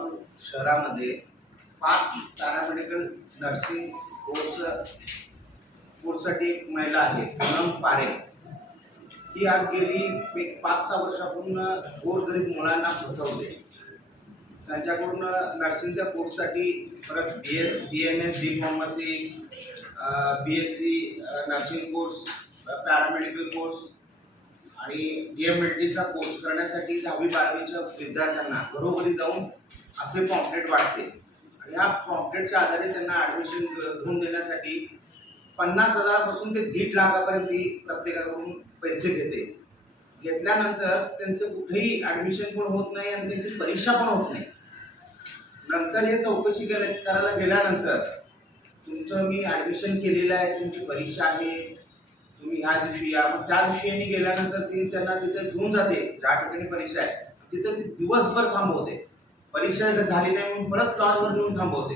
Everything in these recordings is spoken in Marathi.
सोलापूर शहरामध्ये 5 पॅरामेडिकल नर्सिंग कोर्ससाठी एक महिला आहे पूनम पारे. ही आज गेली 5-6 वर्षापूर्वी गोरगरीब मुलांना फसवते. त्यांच्याकडून नर्सिंगच्या कोर्ससाठी परत BMS D pharmacy, BSc nursing course, paramedical course आणि DMLTचा कोर्स करण्यासाठी 10वी-12वीच्या विद्यार्थ्यांना घरोघरी जाऊन असे पॉम्पलेट वाटते आणि या पॉम्पलेटच्या आधारे त्यांना ॲडमिशन घेऊन देण्यासाठी 50,000 पासून ते 1.5 लाखापर्यंत ती प्रत्येकाकडून पैसे घेते. घेतल्यानंतर त्यांचं कुठेही ॲडमिशन पण होत नाही आणि त्यांची परीक्षा पण होत नाही. नंतर हे चौकशी करायला गेल्यानंतर तुमचं मी ॲडमिशन केलेलं आहे, तुमची परीक्षा आहे, तुम्ही ह्या दिवशी या. मग त्या दिवशी यांनी गेल्यानंतर ती त्यांना तिथे घेऊन जाते ज्या ठिकाणी परीक्षा आहे तिथं ती दिवसभर थांबवते. परीक्षा झाली नाही म्हणून परत लॉजवर नेऊन थांबवते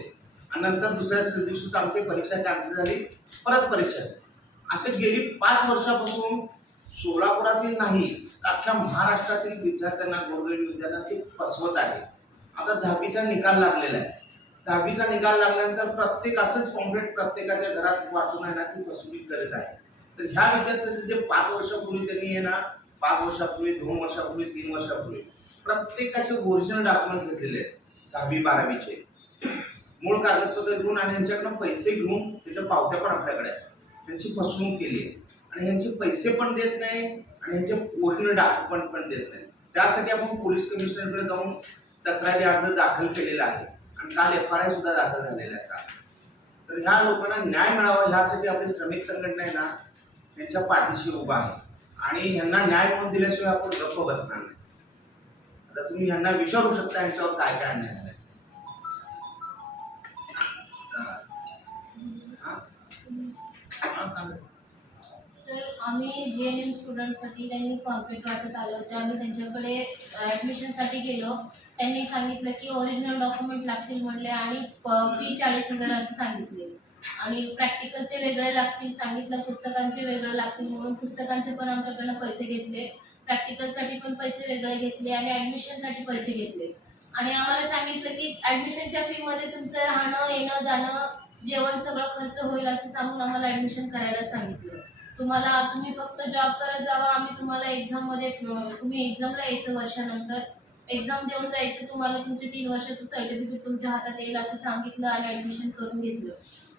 आणि नंतर दुसऱ्या दिवशी आमची परीक्षा कॅन्सल झाली, परत परीक्षा. असे गेली 5 वर्षापासून सोलापुरातील नाही अख्ख्या महाराष्ट्रातील विद्यार्थ्यांना, गोरगरीब विद्यार्थ्यांना ते फसवत आहे. आता 10वीचा निकाल लागलेला आहे. 10वीचा निकाल लागल्यानंतर प्रत्येक असंच पॉम्पलेट प्रत्येकाच्या घरात वाटून आहे ना ती फसवणूक करत आहे. तर ह्या विद्यार्थ्यांचे जे 5 वर्षापूर्वी त्यांनी ना 5 वर्षापूर्वी, 2 वर्षापूर्वी, 3 वर्षापूर्वी प्रत्येकाचे ओरिजिनल डॉक्युमेंट्स घेतलेले आहेत 10वी-12वीचे मूळ कागदपत्र घेऊन आणि यांच्याकडून पैसे घेऊन त्याच्या पावत्या पण आपल्याकडे आहेत. त्यांची फसवणूक केली आहे आणि यांचे पैसे पण देत नाही आणि यांचे ओरिजिनल डॉक्युमेंट पण देत नाही. त्यासाठी आपण पोलीस कमिशनरकडे जाऊन तक्रारी अर्ज दाखल केलेला आहे आणि काल FIR सुद्धा दाखल झालेला आहे. तर ह्या लोकांना न्याय मिळावा ह्यासाठी आपली श्रमिक संघटना आहे ना यांच्या पाठीशी उभा आहे आणि यांना न्याय म्हणून दिल्याशिवाय आपण गप्प बसणार नाही. आता तुम्ही यांना विचारू शकता यांच्यावर काय काय अन्याय झालाय. सर, आम्ही JNM स्टुडंटसाठी त्यांनी पॉम्पलेट वाटत आलं होतं. आम्ही त्यांच्याकडे ॲडमिशनसाठी गेलो. त्यांनी सांगितलं की ओरिजिनल डॉक्युमेंट लागतील म्हटले आणि फी 40,000 असं सांगितले आणि प्रॅक्टिकलचे वेगळे लागतील सांगितलं, पुस्तकांचे वेगळे लागतील म्हणून पुस्तकांचे पण आमच्याकडनं पैसे घेतले, प्रॅक्टिकलसाठी पण पैसे वेगळे घेतले आणि ॲडमिशनसाठी पैसे घेतले. आणि आम्हाला सांगितलं की ॲडमिशनच्या फीमध्ये तुमचं राहणं, येणं, जाणं, जेवण सगळं खर्च होईल असं सांगून आम्हाला ॲडमिशन करायला सांगितलं. तुम्ही फक्त जॉब करत जावा, आम्ही तुम्हाला एक्झाममध्ये तुम्ही एक्झामला यायचं, वर्षानंतर एक्झाम देऊन जायचं, तुम्हाला तुमचे 3 वर्षाचं सर्टिफिकेट तुमच्या हातात येईल असं सांगितलं आणि ॲडमिशन करून घेतलं.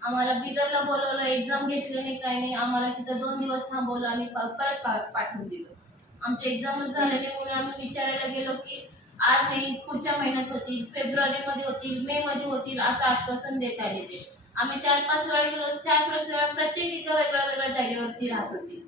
आम्हाला बिदरला बोलवलं, एक्झाम घेतली नाही, काही नाही. आम्हाला तिथं 2 दिवस थांबवलं आणि परत पाठवून दिलं. आमची एक्झामच झालेली म्हणून आम्ही विचारायला गेलो की आज नाही, पुढच्या महिन्यात होतील, फेब्रुवारीमध्ये होतील, मेमध्ये होतील असं आश्वासन देत आले ते. आम्ही 4-5 वेळा गेलो, 4-5 वेळा प्रत्येक एका वेगळ्या जागेवरती राहत होती.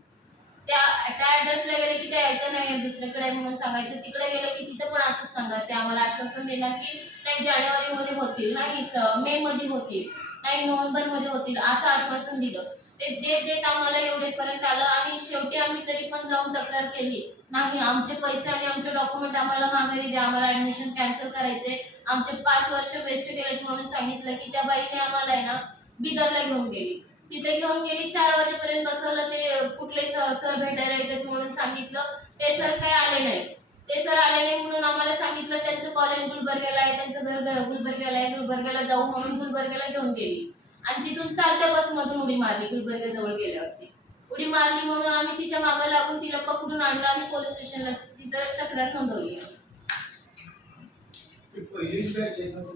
त्या ॲड्रेसला गेले की ते ऐकत नाही, दुसरीकडे आहे म्हणून सांगायचं. तिकडे गेलं की तिथं पण असंच सांगणार. ते आम्हाला आश्वासन देणार की नाही जानेवारीमध्ये होतील, नाही मेमध्ये होतील, नाही नोव्हेंबरमध्ये होतील असं आश्वासन दिलं. ते देत आम्हाला एवढेपर्यंत आलं आणि शेवटी आम्ही तरी पण जाऊन तक्रार केली. नाही, आमचे पैसे आणि आमचे डॉक्युमेंट आम्हाला माघारी द्या, आम्हाला ॲडमिशन कॅन्सल करायचे, आमचे 5 वर्ष वेस्ट गेलेत म्हणून सांगितलं की त्या बाईने आम्हाला आहे ना बिदरला घेऊन गेली. तिथे घेऊन गेली, 4 वाजेपर्यंत बसवलं. ते कुठले सर भेटायला येतात म्हणून सांगितलं, ते सर काय आले नाही. ते सर आले नाही म्हणून आम्हाला सांगितलं त्यांचं कॉलेज गुलबर्ग्याला आहे, त्यांचं घर गुलबर्ग्याला आहे, गुलबर्ग्याला जाऊ म्हणून गुलबर्ग्याला घेऊन गेली आणि तिथून चालत्या बसमधून उडी मारली. गुलबर्ग्याजवळ गेल्यावरती उडी मारली म्हणून आम्ही तिच्या मागं लागून तिला पकडून आणलं आणि पोलीस स्टेशनला तिथं तक्रार नोंदवली.